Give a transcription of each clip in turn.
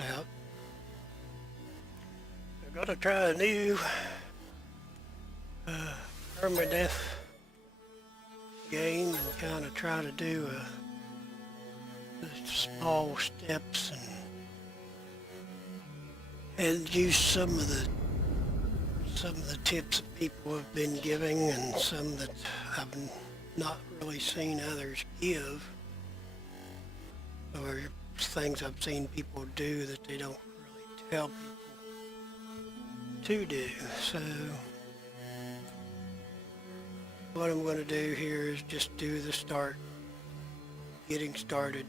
test out. We're gonna try a new Permadeath game and kind of try to do small steps and use some of the tips that people have been giving and some that I've not really seen others give, or things I've seen people do that they don't really tell people to do. So what I'm going to do here is just do the getting started.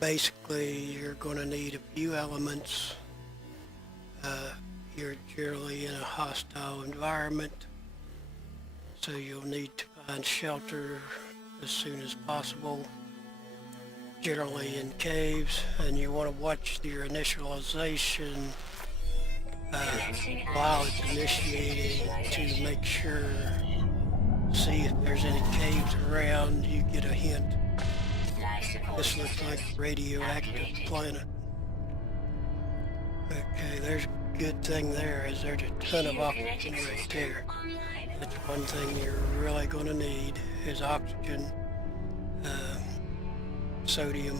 Basically, you're going to need a few elements. You're generally in a hostile environment, so you'll need to find shelter as soon as possible, generally in caves, and you want to watch your initialization while it's initiating to make sure, see if there's any caves around. You get a hint. This looks like a radioactive planet. Okay, there's a good thing there, is there's a ton of oxygen right there. That's one thing you're really going to need, is oxygen, sodium,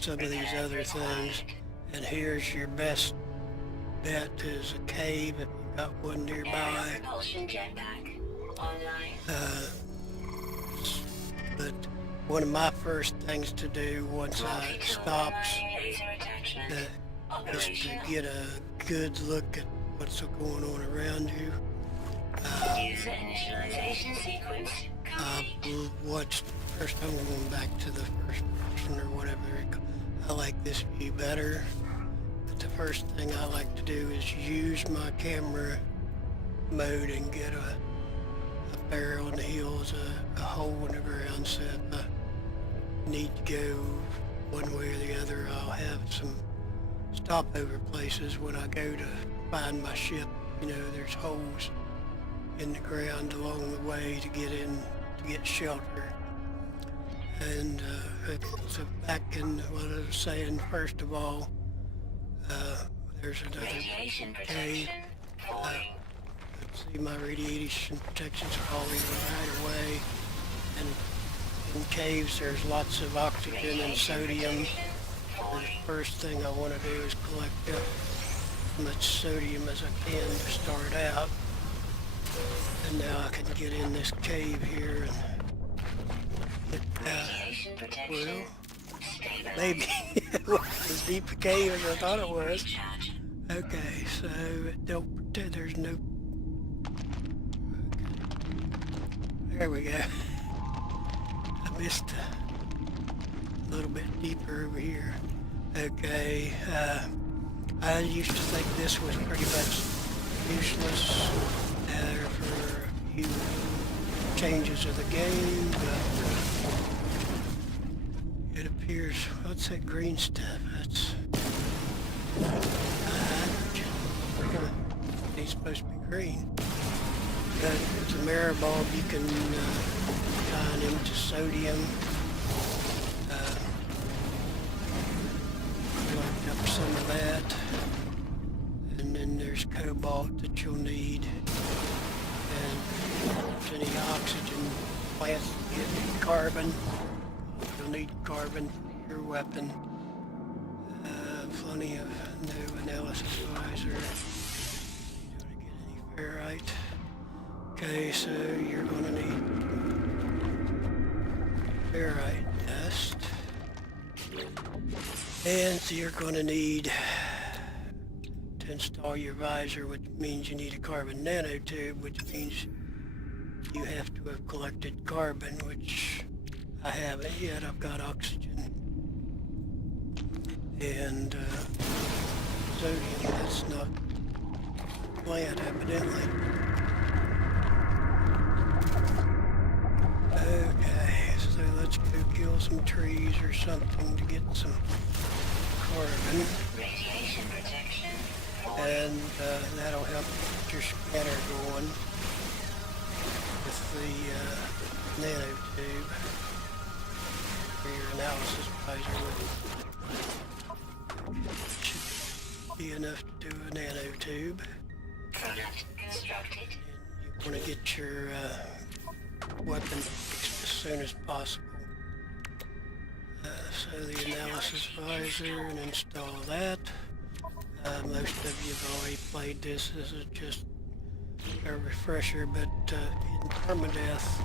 some of these other things. And here's your best bet, is a cave if you've got one nearby. But one of my first things to do once it stops is to get a good look at what's going on around you. I've watched first. I'm going back to the first person or whatever. I like this view better. But the first thing I like to do is use my camera mode and get a barrel in the hills, a hole in the ground, so if I need to go one way or the other, I'll have some stopover places when I go to find my ship. You know, there's holes in the ground along the way to get in, to get shelter. And so back in what I was saying, first of all, there's another cave. See, my radiation protection's falling right away. And in caves, there's lots of oxygen and sodium. And the first thing I want to do is collect up as much sodium as I can to start out. And now I can get in this cave here and get, well, maybe it wasn't as deep a cave as I thought it was. Okay, so there's no. There we go. I missed a little bit deeper over here. Okay, I used to think this was pretty much useless for a few changes of the game, but it appears, what's that green stuff? That's hydrogen. It's supposed to be green. But it's a mirror bulb. You can turn into sodium. Collect up some of that. And then there's cobalt that you'll need. And if there's any oxygen, plants get carbon. You'll need carbon for your weapon. Plenty of no analysis visor. You don't get any ferrite. Okay, so you're going to need ferrite dust, and so you're going to need to install your visor, which means you need a carbon nanotube, which means you have to have collected carbon, which I haven't yet. I've got oxygen and sodium. That's not plant, evidently. Okay, so let's go kill some trees or something to get some carbon. Radiation protection. And that'll help get your scanner going with the nanotube. for your analysis visor should be enough to do a nanotube. Product constructed. You want to get your weapon fixed as soon as possible. So the analysis visor and install that. Most of you have already played this. This is just a refresher, but in Permadeath,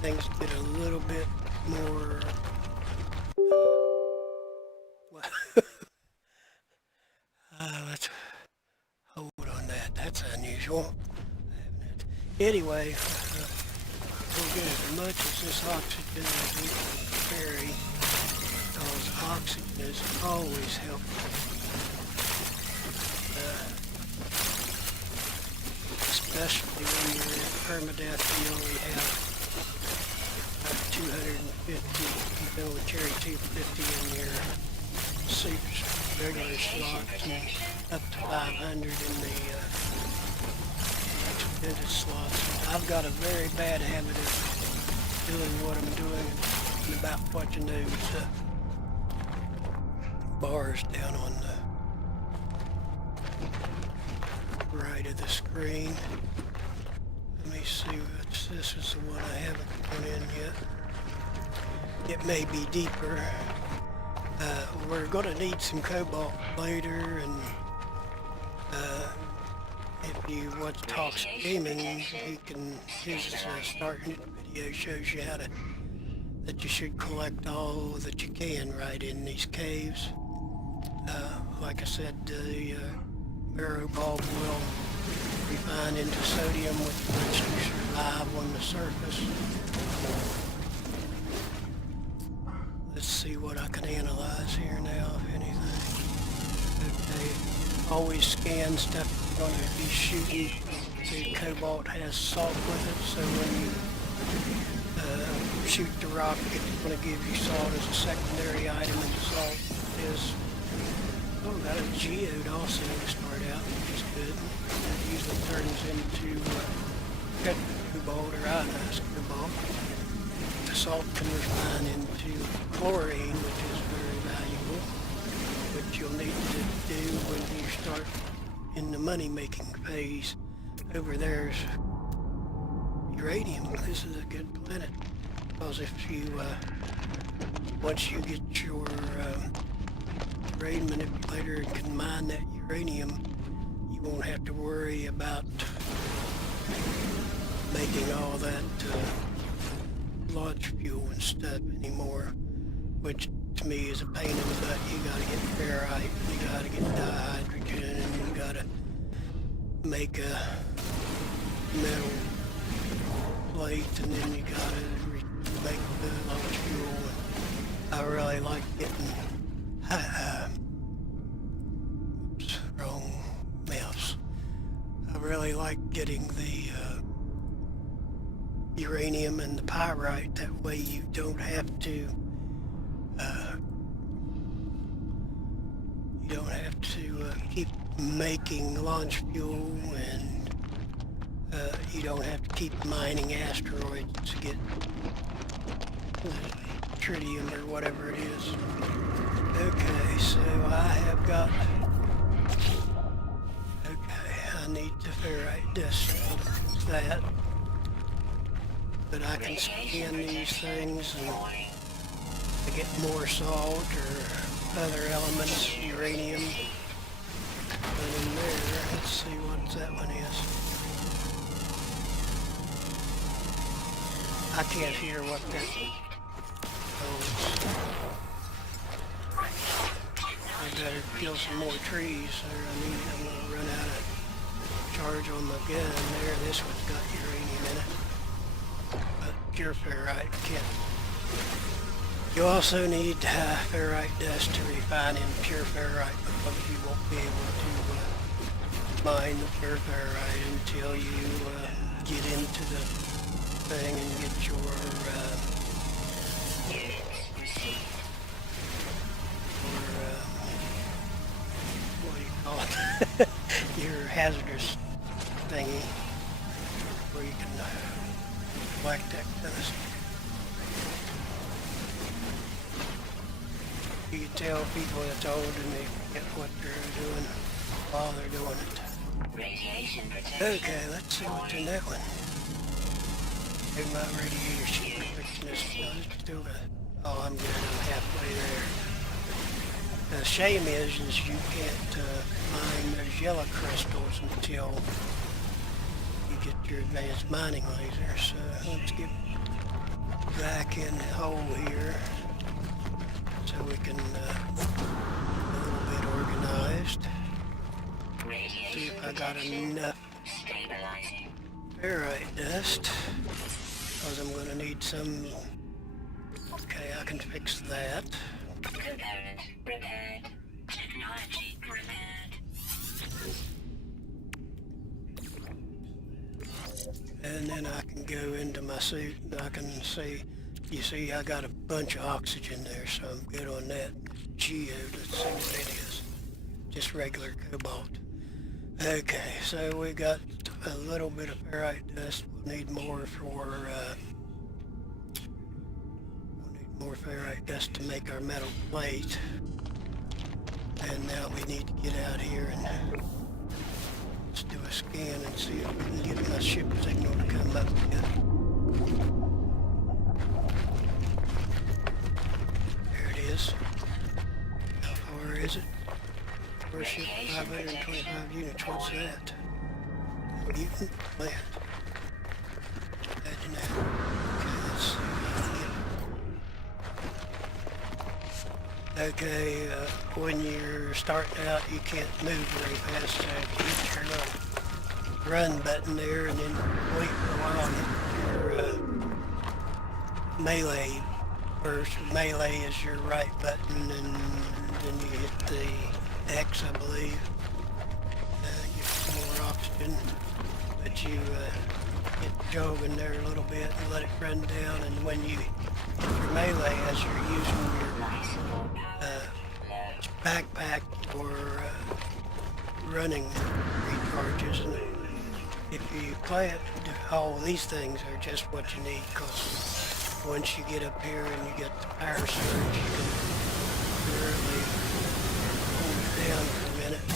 things get a little bit more. Let's hold on that. That's unusual. Anyway, we'll get as much as this oxygen as we can carry, because oxygen is always helpful. Especially when you're in Permadeath, you only have 250, you know, cherry 250 in your regular slots, and up to 500 in the extended slots. I've got a very bad habit of doing what I'm doing and about watching those bars down on the right of the screen. Let me see, this is the one I haven't put in yet. It may be deeper. We're going to need some cobalt later, and if you watch Talks Gaming, he can, his starting video shows you how to, that you should collect all that you can right in these caves. Like I said, the barrow bulb will refine into sodium, which lets you survive on the surface. Let's see what I can analyze here now, if anything. Okay, always scan stuff you're going to be shooting. The cobalt has salt with it, so when you shoot the rocket, it's going to give you salt as a secondary item, and salt is, got a geode also to start out, which is good. That usually turns into cobalt or ionized cobalt. The salt can refine into chlorine, which is very valuable, which you'll need to do when you start in the money-making phase. Over there's uranium. This is a good planet, because if you, once you get your terrain manipulator and can mine that uranium, you won't have to worry about making all that launch fuel and stuff anymore, which to me is a pain in the butt. You gotta get ferrite, you gotta get dihydrogen, and you gotta make a metal plate, and then you gotta make the launch fuel. I really like getting oops, wrong mouse. I really like getting the uranium and the pyrite. That way you don't have to keep making launch fuel, and you don't have to keep mining asteroids to get the tritium or whatever it is. Okay, so I have got, I need the ferrite dust for that. But I can scan these things and to get more salt or other elements, uranium. But in there, let's see what that one is. I can't hear what that holds. I better kill some more trees, or I'm gonna run out of charge on my gun there. This one's got uranium in it. Pure ferrite can't. You also need ferrite dust to refine in pure ferrite, because you won't be able to mine the pure ferrite until you get into the thing and get your what do you call it? Your hazardous thingy, where you can collect that dust. You can tell people that's old and they forget what they're doing while they're doing it. Radiation protection. Okay, let's see what's in that one. Maybe my radiation protection is still good. Oh, I'm good. I'm halfway there. The shame is you can't mine those yellow crystals until you get your advanced mining laser. So let's get back in the hole here so we can get a little bit organized. See if I got enough ferrite dust, because I'm going to need some. Okay, I can fix that. Component repaired. Technology repaired. And then I can go into my suit and I can see, you see I got a bunch of oxygen there, so I'm good on that. Geo, let's see what it is. Just regular cobalt. Okay, so we got a little bit of ferrite dust. We'll need more for ferrite dust to make our metal plate. And now we need to get out here and let's do a scan and see if we can get my ship signal to come up again. There it is. How far is it? Warship 525 units. What's that? Mutant plant. Imagine that. Okay, let's see if I can get. Okay, when you're starting out, you can't move very fast, so you hit your little run button there and then wait for a while and hit your melee first. Melee is your right button, and then you hit the X, I believe. Get some more oxygen, but you get jogging there a little bit and let it run down, and when you hit your melee as you're using your backpack or running recharges, and if you plant all these things are just what you need, because once you get up here and you get the power surge, you can really hold it down for a minute.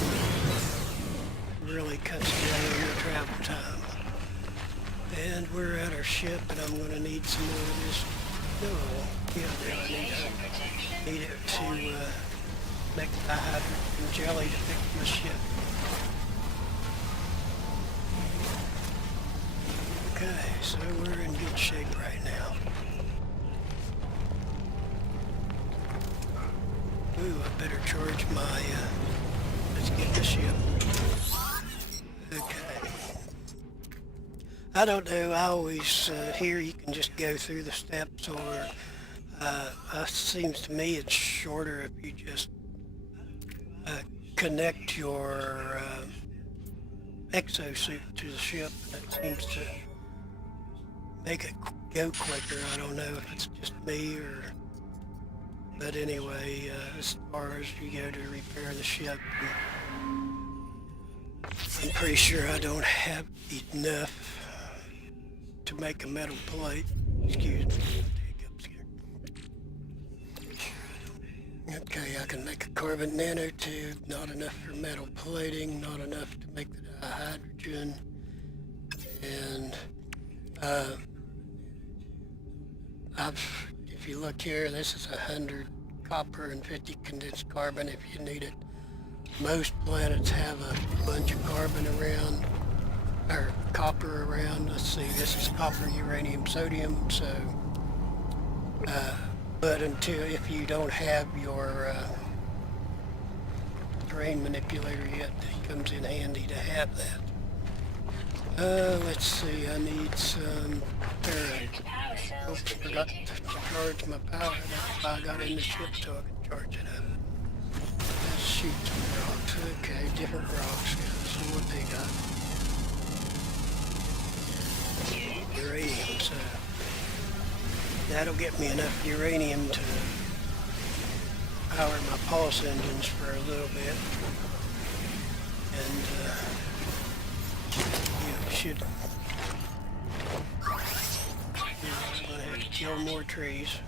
Really cuts down on your travel time. And we're at our ship, and I'm going to need some more of this. No, yeah, I need it to make the hydrogen jelly to fix my ship. Okay, so we're in good shape right now. Ooh, I better charge my, let's get the ship. Okay. I don't know, I always hear you can just go through the steps, or seems to me it's shorter if you just connect your exosuit to the ship. That seems to make it go quicker. I don't know if it's just me or... But anyway, as far as you go to repair the ship, I'm pretty sure I don't have enough to make a metal plate. Excuse me, hiccups here. Okay, I can make a carbon nanotube. Not enough for metal plating, not enough to make the hydrogen. And if you look here, this is 100 copper and 50 condensed carbon if you need it. Most planets have a bunch of carbon around, or copper around. Let's see, this is copper, uranium, sodium, so, but if you don't have your terrain manipulator yet, it comes in handy to have that. Let's see, I need some ferrite. Oops, forgot to charge my power. That's why I got in the ship so I can charge it up. Let's shoot some rocks. Okay, different rocks. Let's see what they got. Uranium, so that'll get me enough uranium to power my pulse engines for a little bit. And should I'm gonna have to kill more trees.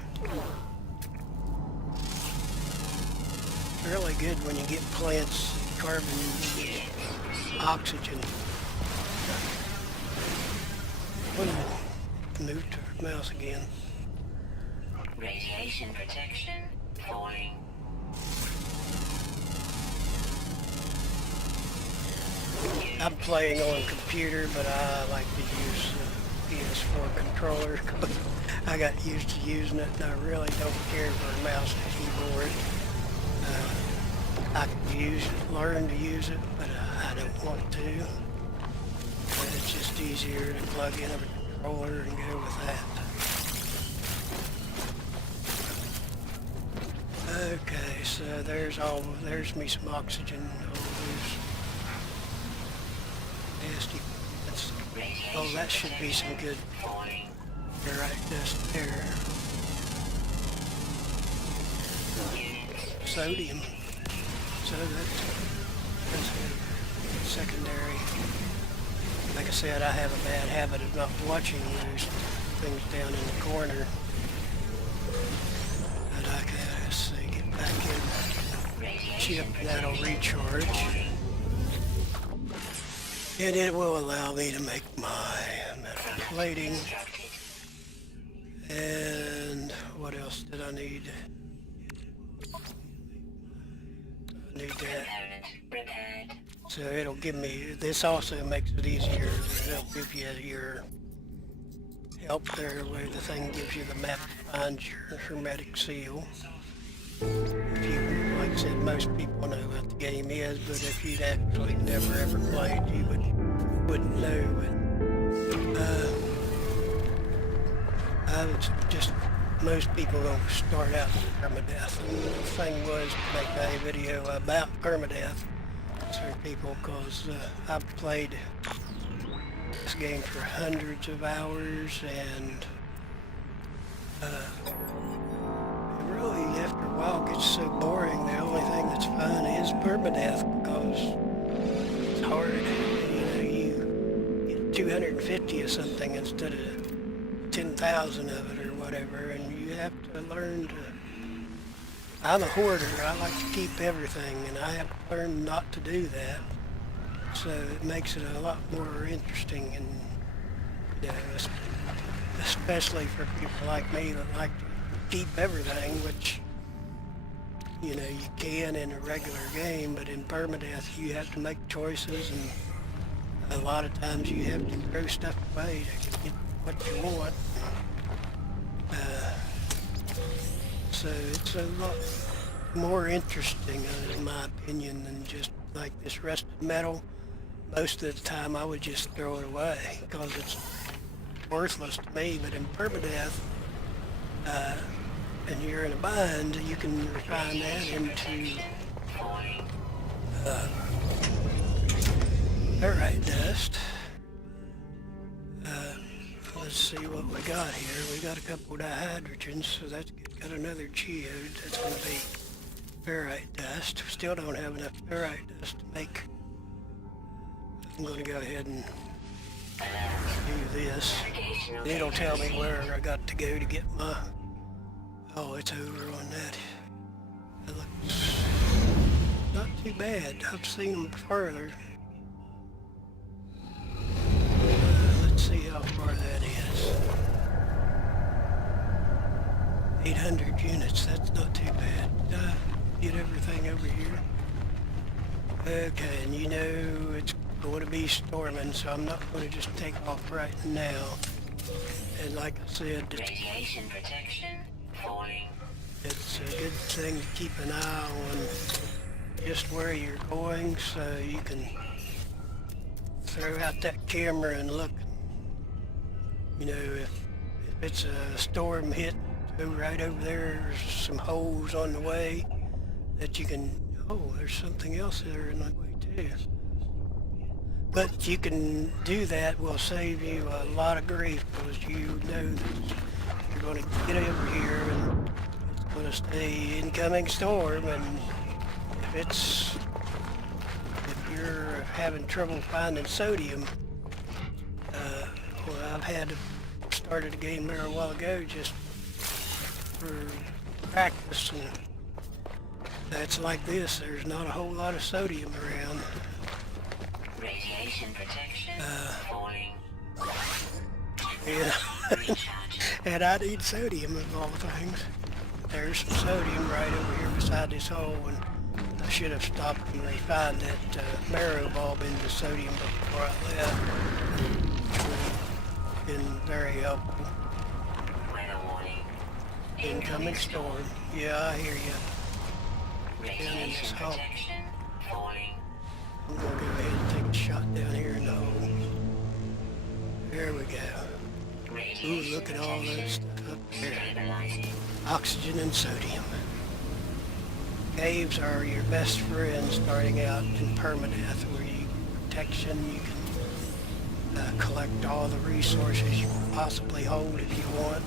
really good when you get plants, carbon, oxygen. Move to mouse again. Radiation protection falling. I'm playing on computer, but I like to use the PS4 controller. I got used to using it, and I really don't care for a mouse and keyboard. I could learn to use it, but I don't want to. It's just easier to plug in a controller and go with that. Okay, so there's me some oxygen. All those nasty. Oh, that should be some good ferrite dust there. Sodium. So that's secondary. Like I said, I have a bad habit of not watching those things down in the corner. But I can, let's see, get back in chip, that'll recharge. And it will allow me to make my metal plating. And what else did I need? I need that. So it'll give me, this also makes it easier. It'll give you your help there where the thing gives you the map to find your hermetic seal. If you, like I said, most people know what the game is, but if you'd actually never ever played, you wouldn't know. But I would just, most people don't start out with Permadeath. And the thing was to make a video about Permadeath for people, because I've played this game for hundreds of hours, and it really, after a while, gets so boring. The only thing that's fun is Permadeath, because it's hard. You know, you get 250 or something instead of 10,000 of it or whatever, and you have to learn to. I'm a hoarder. I like to keep everything, and I have to learn not to do that. So it makes it a lot more interesting, and you know, especially for people like me that like to keep everything, which you know you can in a regular game, but in Permadeath you have to make choices, and a lot of times you have to throw stuff away to get what you want. So it's a lot more interesting, in my opinion, than just like this rusted metal. Most of the time I would just throw it away because it's worthless to me, but in Permadeath, and you're in a bind, you can refine that into ferrite dust. Let's see what we got here. We got a couple of dihydrogens, so that's got another geode. That's going to be ferrite dust. Still don't have enough ferrite dust to make. I'm going to go ahead and do this. It'll tell me where I got to go to get my. Oh, it's over on that. That looks not too bad. I've seen them further. Let's see how far that is. 800 units, that's not too bad. Get everything over here. Okay, and you know it's going to be storming, so I'm not going to just take off right now. And like I said, Radiation protection falling. it's a good thing to keep an eye on just where you're going, so you can throw out that camera and look. You know, if it's a storm hit, go right over there. There's some holes on the way that you can. Oh, there's something else there in the way too. But you can do that. Will save you a lot of grief, because you know that you're going to get over here and it's going to stay incoming storm. And if you're having trouble finding sodium, well, I've had started a game there a while ago just for practice, and That's like this. There's not a whole lot of sodium around. Radiation protection. Falling. Yeah. Recharge. And I need sodium of all things. There's some sodium right over here beside this hole, and I should have stopped and refined that marrow bulb into sodium before I left, which would have been very helpful. Weather warning. Incoming storm. Yeah, I hear you. Radiation hole. protection. Falling. I'm gonna go ahead and take a shot down here in the hole. There we go. Ooh, Radiation look at all this stuff up there. stabilizing. Oxygen and sodium. Caves are your best friend starting out in Permadeath, where you get protection, you can collect all the resources you can possibly hold if you want.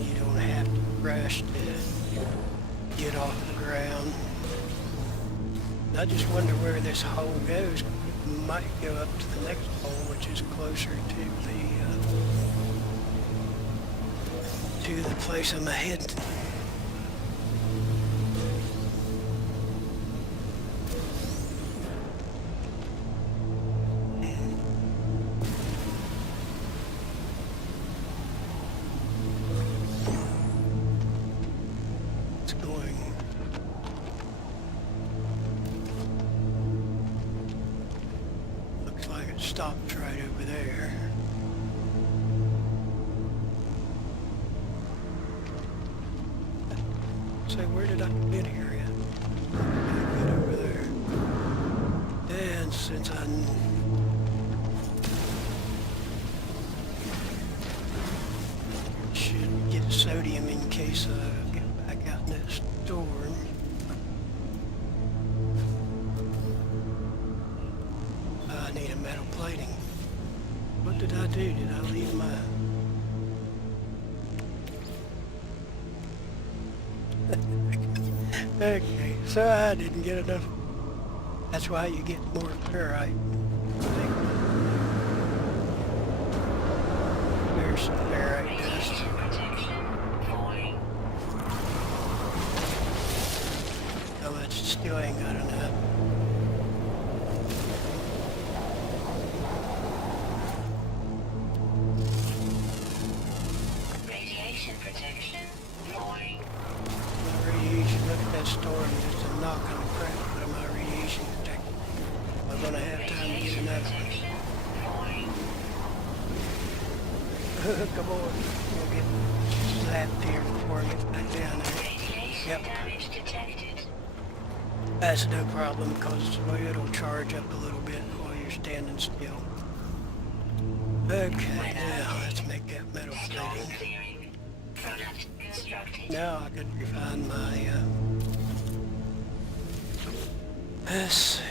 You don't have to rush to get off the ground. I just wonder where this hole goes. It might go up to the next hole, which is closer to the place I'm heading. It's going. Looks like it stopped right over there. So where did I get here at? Get over there. And since I should get sodium in case I get back out in that storm. I need a metal plating. What did I do? Did I leave my... Okay, so I didn't get enough. That's why you get more ferrite. There's some ferrite dust. Radiation protection. Falling. Oh, that still ain't got enough. Radiation protection. Falling. My radiation, look at that storm, just a knock on the crap out of my radiation protector. I'm gonna have time to get Radiation another one. protection. Falling. Come on, we'll get slapped here before I get back down there. Radiation Yep. damage detected. That's no problem, because it'll charge up a little bit while you're standing still. Okay, now let's make that metal Storm plating. clearing. Product constructed. Now I can refine my, let's see.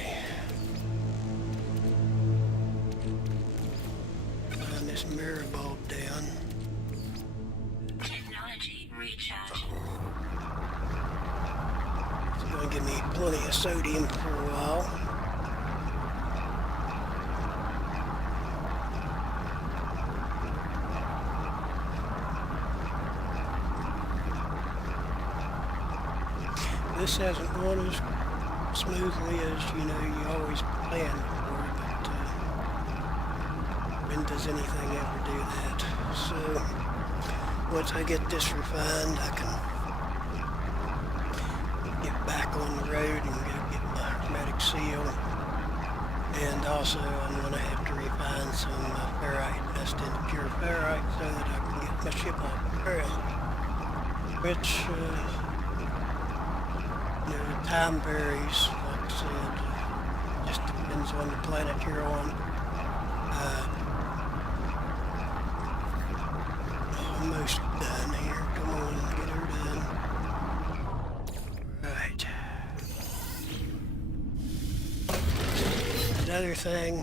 Find this mirror bulb down. Technology recharge. It's going to give me plenty of sodium for a while. This hasn't gone as smoothly as, you always plan for, but when does anything ever do that? So, once I get this refined, I can get back on the road and get my hermetic seal. And also, I'm going to have to refine some ferrite dust into pure ferrite so that I can get my ship off the ground. Which, time varies, like I said. Just depends on the planet you're on. Almost done here. Come on, get her done. Right. Another thing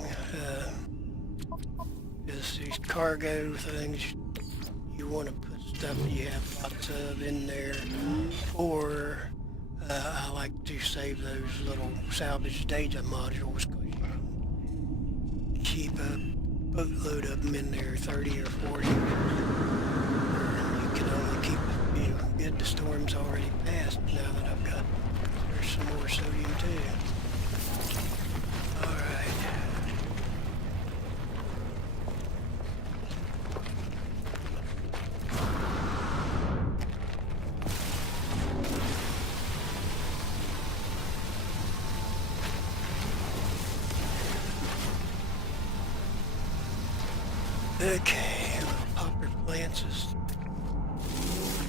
is these cargo things. You want to put stuff you have lots of in there, or I like to save those little salvage data modules because you can keep a boatload of them in there, 30 or 40. You can only keep, good to storm's already passed now that I've got, there's some more sodium too. Alright. Okay, popper plants is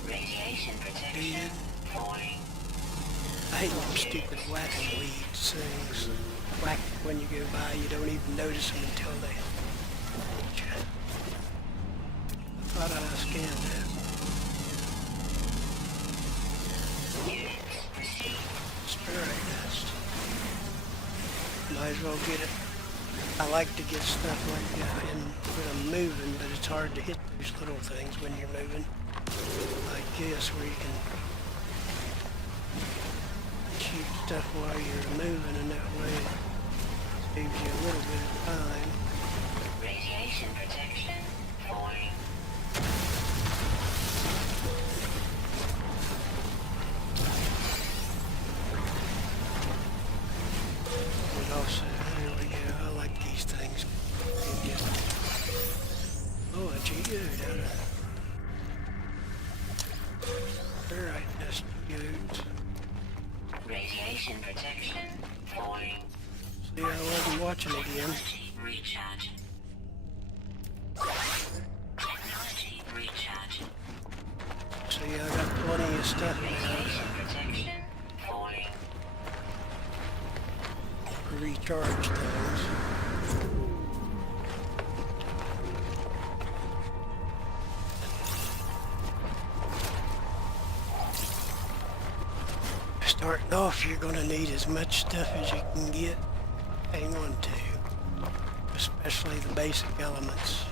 Radiation protection. dead. Falling. I hate them stupid whacking weeds things. Whack when you go by, you don't even notice them until they hit you. I thought I scanned that. Units received. Spirit dust. Might as well get it. I like to get stuff like that in when I'm moving, but it's hard to hit those little things when you're moving. Like this, where you can shoot stuff while you're moving, and that way it saves you a little bit of time. Radiation protection. Falling. And also, there we go. I like these things. You get, oh, a geode out of. Alright, that's geodes. Radiation protection. Falling. See, I wasn't watching again. Technology recharge. Technology recharge. See, I got plenty of stuff Radiation now protection. Falling. to recharge things. Starting off, you're going to need as much stuff as you can get. Hang on to, especially the basic elements.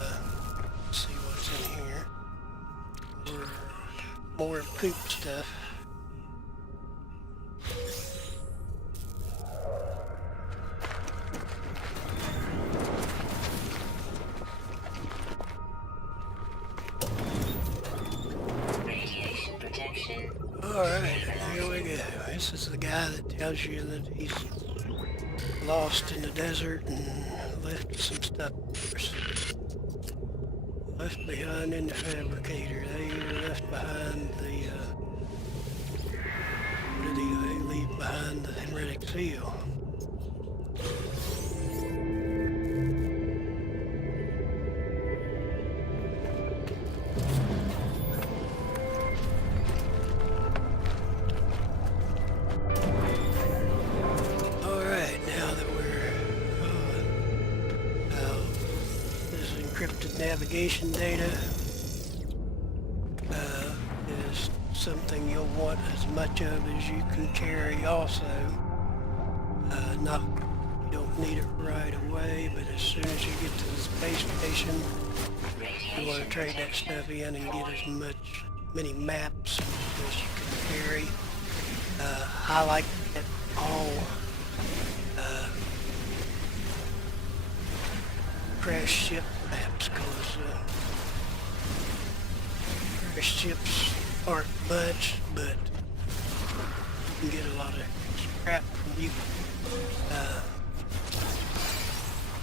Let's see what's in here. More poop stuff. Radiation protection. Alright, here we go. This is the guy that tells you that he's lost in the desert and left some stuff for us. Left behind in the fabricator. They left behind the, what did he leave behind? The heretic seal. Alright, now that we're this encrypted navigation data is something you'll want as much of as you can carry also. Not, you don't need it right away, but as soon as you get to the space station, you want to trade that stuff in and get as many maps as you can carry. I like to get all crash ship maps because crash ships aren't much, but you can get a lot of scrap from you.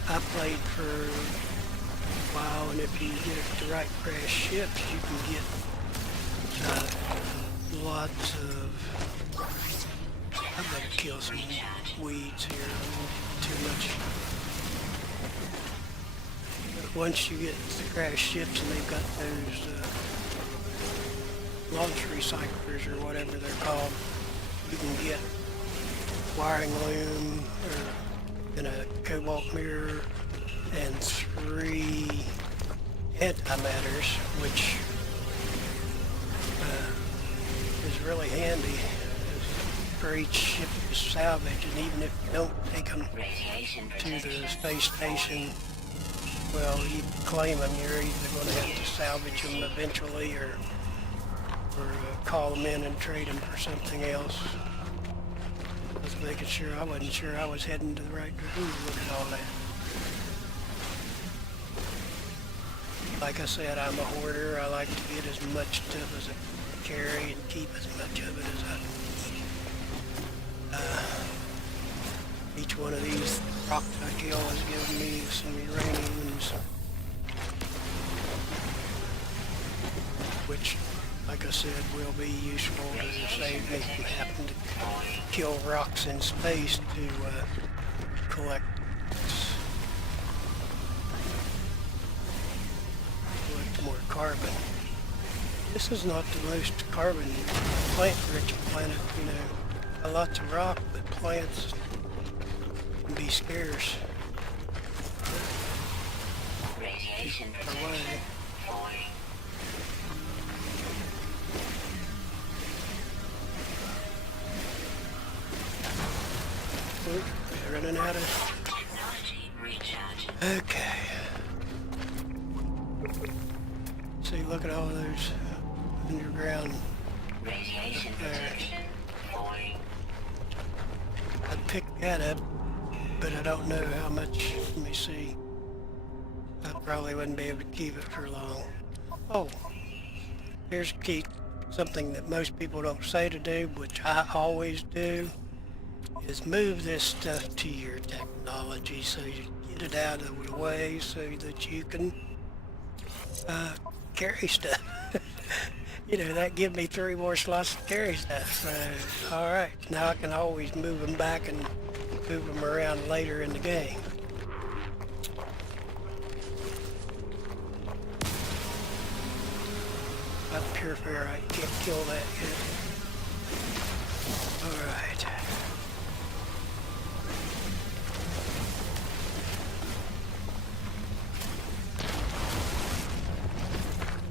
I played for a while, and if you get the right crash ships, you can get lots of. I'm gonna kill some weeds here. I don't want too much. But once you get the crash ships and they've got those launch recyclers or whatever they're called, you can get wiring loom and a cobalt mirror and 3 antimatters, which is really handy for each ship to salvage, and even if you don't take them to the space station, well, you claim them, you're either going to have to salvage them eventually or call them in and trade them for something else. I was making sure, I wasn't sure I was heading to the right direction. Look at all that. Like I said, I'm a hoarder. I like to get as much stuff as I can carry and keep as much of it as I can. Each one of these rocks I kill has given me some uraniums, which, like I said, will be useful to save me from having to kill rocks in space to collect more carbon. This is not the most carbon plant-rich planet, you know. Lots of rock, but plants can be scarce. Radiation protection falling. Oh, we're running out of... Technology recharge. Okay. See, look at all those underground. Radiation protection falling. I'd pick that up, but I don't know how much. Let me see. I probably wouldn't be able to keep it for long. Oh, here's key. Something that most people don't say to do, which I always do, is move this stuff to your technology so you get it out of the way so that you can carry stuff. You know, that give me 3 more slots to carry stuff. So, alright, now I can always move them back and move them around later in the game. Not pure ferrite, can't kill that yet. Alright.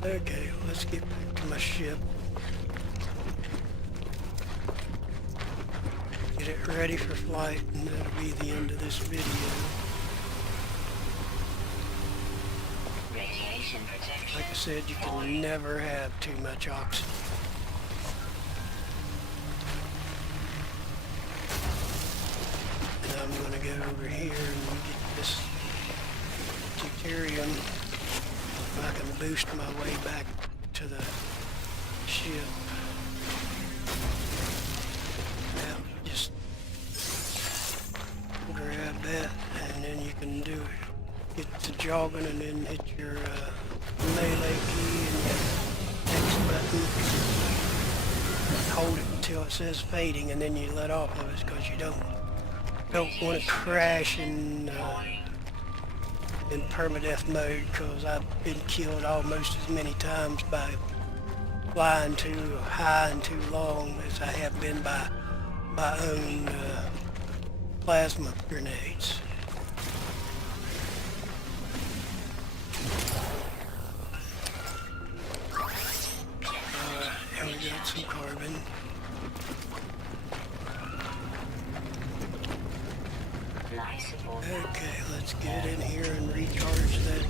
Okay, let's get back to my ship. Get it ready for flight, and that'll be the end of this video. Radiation protection. Like I said, you can never have too much oxygen. And I'm going to go over here and get this deuterium. I can boost my way back to the ship. Now, just grab that, and then you can do it. Get to jogging, and then hit your melee key and your X button. Hold it until it says fading, and then you let off of it because you don't want to crash in permadeath mode, because I've been killed almost as many times by flying too high and too long as I have been by my own plasma grenades. And we got some carbon. Okay, let's get in here and recharge that.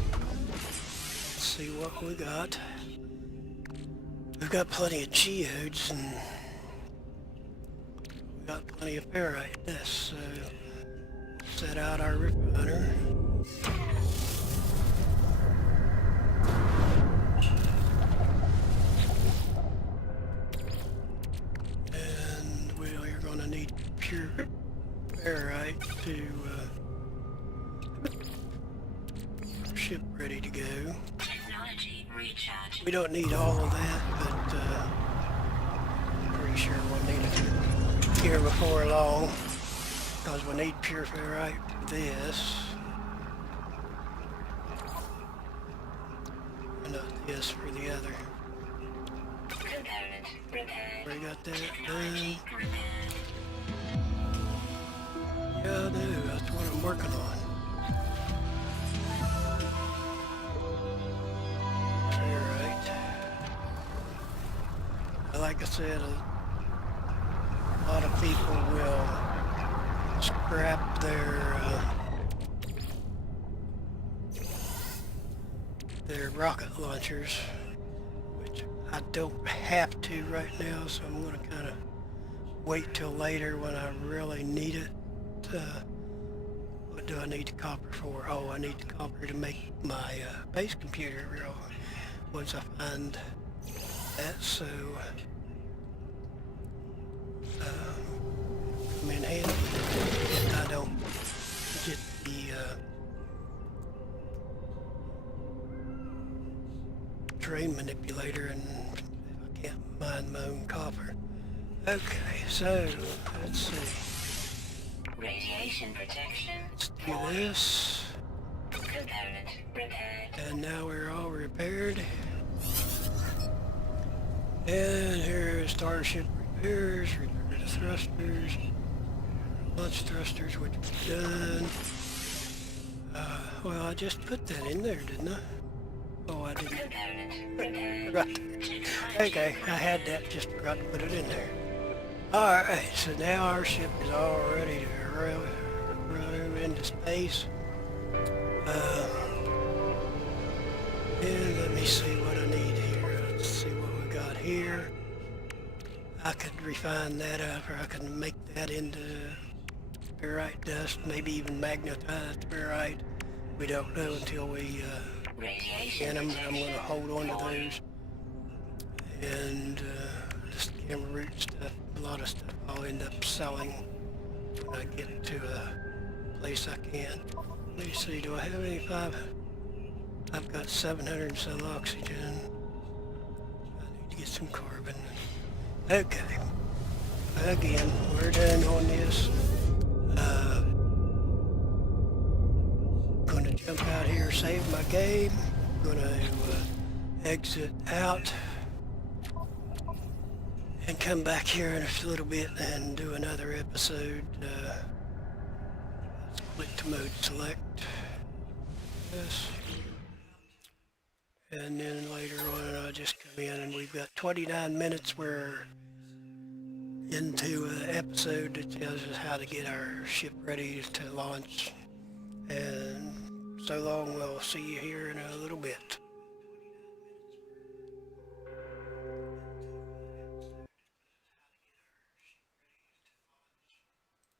Let's see what we got. We've got plenty of geodes, and we got plenty of ferrite. Yes, so set out our refiner. And we're going to need pure ferrite to ship ready to go. Technology recharge. We don't need all of that, but I'm pretty sure we'll need it here before long, because we need pure ferrite for this, and not this for the other. Component repaired. We got that done. Technology repaired. Yeah, I do. That's what I'm working on. Ferrite. Like I said, a lot of people will scrap their rocket launchers, which I don't have to right now, so I'm going to kind of wait till later when I really need it. What do I need the copper for? Oh, I need the copper to make my base computer real once I find that, so come in handy if I don't get the terrain manipulator and if I can't mine my own copper. Okay, so let's see. Radiation protection. Let's do this. Component repaired. And now we're all repaired. And here's Starship repairs, repair the thrusters, launch thrusters, which we've done. Well, I just put that in there, didn't I? Oh, I didn't. Component repaired. Forgot. Okay, I had that, just forgot to put it in there. Alright, so now our ship is all ready to run into space. And let me see what I need here. Let's see what we got here. I could refine that up, or I can make that into ferrite dust, maybe even magnetized ferrite. We don't know until we get them, but I'm going to hold on to those. And this camera root stuff, a lot of stuff I'll end up selling when I get to a place I can. Let me see, do I have any I've got 700 and some oxygen. I need to get some carbon. Okay. Again, we're done on this. Gonna jump out here, save my game. Gonna exit out and come back here in a little bit and do another episode. Let's click to mode select. This. And then later on I'll just come in and we've got 29 minutes. We're into an episode that tells us how to get our ship ready to launch. And so long, we'll see you here in a little bit.